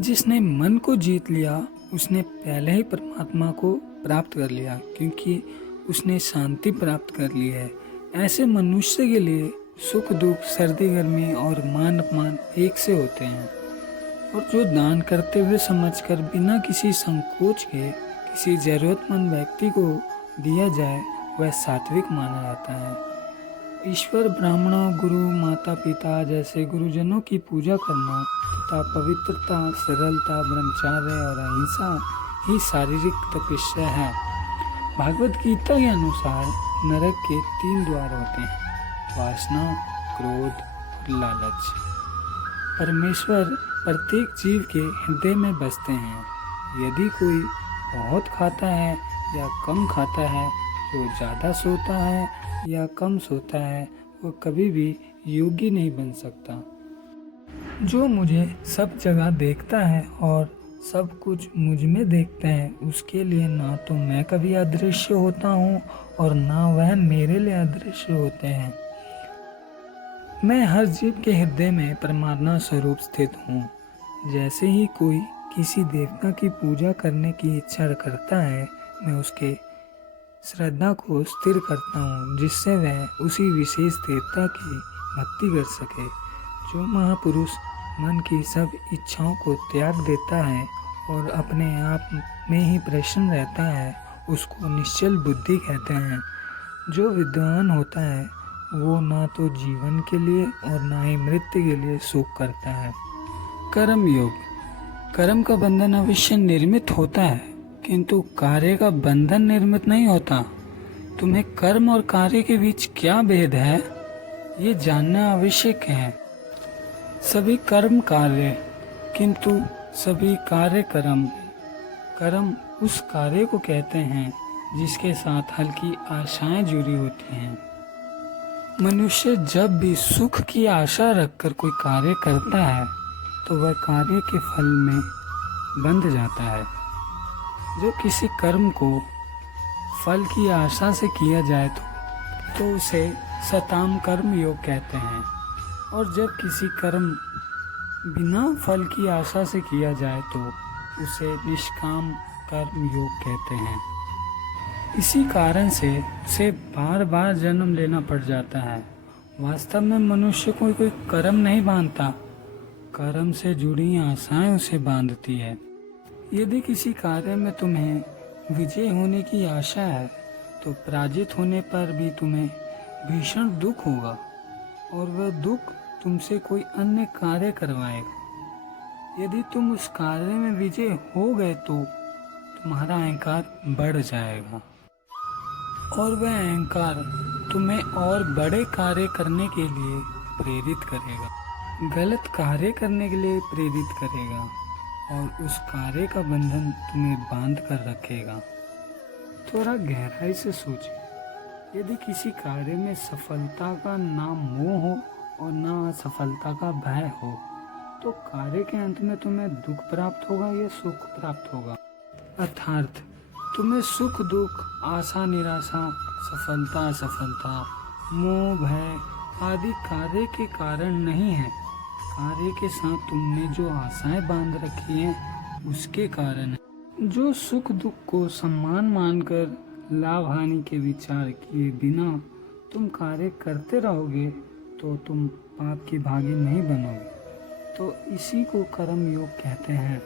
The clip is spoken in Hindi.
जिसने मन को जीत लिया उसने पहले ही परमात्मा को प्राप्त कर लिया, क्योंकि उसने शांति प्राप्त कर ली है। ऐसे मनुष्य के लिए सुख दुख, सर्दी गर्मी और मान अपमान एक से होते हैं। और जो दान करते हुए समझकर बिना किसी संकोच के किसी जरूरतमंद व्यक्ति को दिया जाए, वह सात्विक माना जाता है। ईश्वर, ब्राह्मणों, गुरु, माता पिता जैसे गुरुजनों की पूजा करना तथा पवित्रता, सरलता, ब्रह्मचर्य और अहिंसा ही शारीरिक तपस्या है। भागवत गीता के अनुसार नरक के 3 द्वार होते हैं: वासना, क्रोध और लालच। परमेश्वर प्रत्येक जीव के हृदय में बसते हैं। यदि कोई बहुत खाता है या कम खाता है, जो ज़्यादा सोता है या कम सोता है, वो कभी भी योगी नहीं बन सकता। जो मुझे सब जगह देखता है और सब कुछ मुझ में देखता है, उसके लिए ना तो मैं कभी अदृश्य होता हूँ और ना वह मेरे लिए अदृश्य होते हैं। मैं हर जीव के हृदय में परमात्मा स्वरूप स्थित हूँ। जैसे ही कोई किसी देवता की पूजा करने की इच्छा करता है, मैं उसके श्रद्धा को स्थिर करता हूँ, जिससे वह उसी विशेष देवता की भक्ति कर सके। जो महापुरुष मन की सब इच्छाओं को त्याग देता है और अपने आप में ही प्रसन्न रहता है, उसको निश्चल बुद्धि कहते हैं। जो विद्वान होता है वो ना तो जीवन के लिए और ना ही मृत्यु के लिए सुख करता है। कर्म योग। कर्म का बंधन अवश्य निर्मित होता है, किंतु कार्य का बंधन निर्मित नहीं होता। तुम्हें कर्म और कार्य के बीच क्या भेद है, ये जानना आवश्यक है। सभी कर्म कार्य, किंतु सभी कार्य कर्म। कर्म उस कार्य को कहते हैं जिसके साथ हल्की आशाएं जुड़ी होती हैं। मनुष्य जब भी सुख की आशा रखकर कोई कार्य करता है, तो वह कार्य के फल में बंध जाता है। जो किसी कर्म को फल की आशा से किया जाए तो उसे सताम कर्म योग कहते हैं, और जब किसी कर्म बिना फल की आशा से किया जाए तो उसे निष्काम कर्म योग कहते हैं। इसी कारण से उसे बार बार जन्म लेना पड़ जाता है। वास्तव में मनुष्य को कोई कर्म नहीं बांधता, कर्म से जुड़ी आशाएं उसे बांधती है। यदि किसी कार्य में तुम्हें विजय होने की आशा है, तो पराजित होने पर भी तुम्हें भीषण दुख होगा, और वह दुख तुमसे कोई अन्य कार्य करवाएगा। यदि तुम उस कार्य में विजय हो गए तो तुम्हारा अहंकार बढ़ जाएगा, और वह अहंकार तुम्हें और बड़े कार्य करने के लिए प्रेरित करेगा, गलत कार्य करने के लिए प्रेरित करेगा, और उस कार्य का बंधन तुम्हें बांध कर रखेगा। थोड़ा गहराई से सोचिए। यदि किसी कार्य में सफलता का ना मोह हो और ना असफलता का भय हो, तो कार्य के अंत में तुम्हें दुख प्राप्त होगा या सुख प्राप्त होगा। अर्थात तुम्हें सुख दुख, आशा निराशा, सफलता असफलता, मोह भय आदि कार्य के कारण नहीं है। कार्य के साथ तुमने जो आशाएं बांध रखी हैं, उसके कारण है। जो सुख दुख को सम्मान मानकर लाभ हानि के विचार किए बिना तुम कार्य करते रहोगे, तो तुम पाप की भागी नहीं बनोगे। तो इसी को कर्म योग कहते हैं।